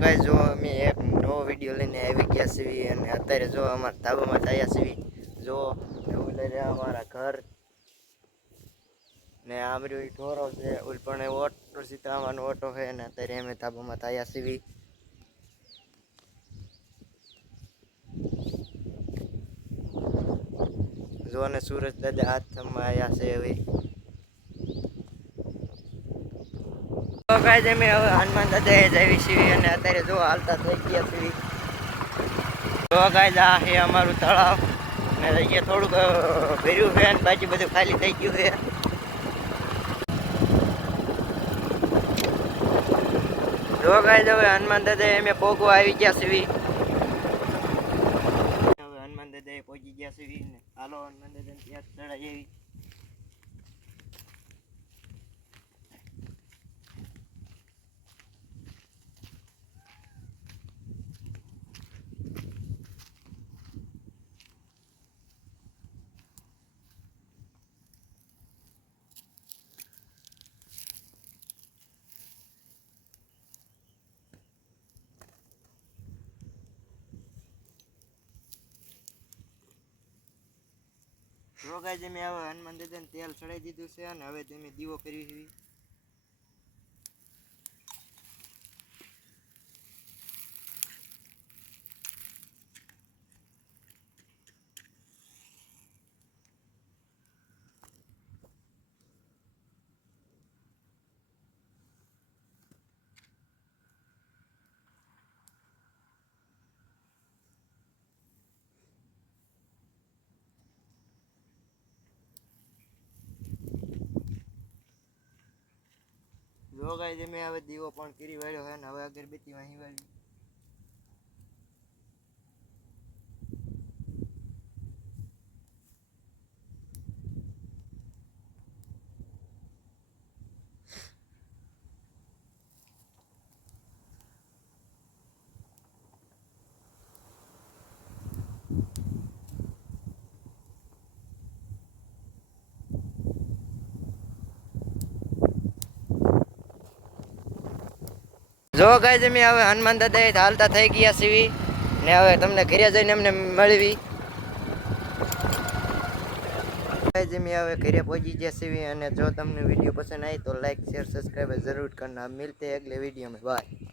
Guys જો અમે એક નવો વિડીયો લઈને આવી ગયા છીએ અને અત્યારે જો અમારા ધાબામાં આવ્યા છીએ જો એવું લઈ રહ્યા અમારા ઘર ને આ બધું ઢોરો છે ઓલ પણ ઓટો સીતાવાનો ઓટો છે ને અત્યારે અમે ધાબામાં આવ્યા છીએ જો ને સુરજ દાદા હાથમાં આવ્યા છે હવે તો ગાઈસ અમે હવે હનુમાન દાદા જઈએ છીએ અને અત્યારે જો હાલતા થઈ ગયા છીએ તો ગાઈસ આ છે અમારું તળાવ ને અહીંયા થોડુંક ભર્યું છે અને બાકી બધું ખાલી થઈ ગયું છે જો ગાઈસ હવે હનુમાન દાદા અમે પોગવા આવી ગયા છીએ હવે હનુમાન દાદા પહોંચી ગયા છીએ ને હાલો હનુમાન દાદા ત્યાં ચડાઈ આવી જો ગાઈસ અમે હવે હનુમાન દાદાને તેલ ચડાવી દીધું છે અને હવે તમે દીવો કરી છે જો ગાઈસ અમે હવે દીવો પણ કરી વાળ્યો છે ને હવે અગરબત્તી વાહી વાળી જો ગાઈસ અમે હવે હનુમાન દાદા હાલતા થઈ ગયા છીએ ને હવે તમને ઘરે જઈને અમને મળવી ગાઈસ અમે હવે ઘરે પહોંચી ગયા છીએ અને જો તમને વિડીયો પસંદ આવી તો લાઈક શેર સબસ્ક્રાइब जरूर करना मिलते हैं अगले वीडियो में बाय।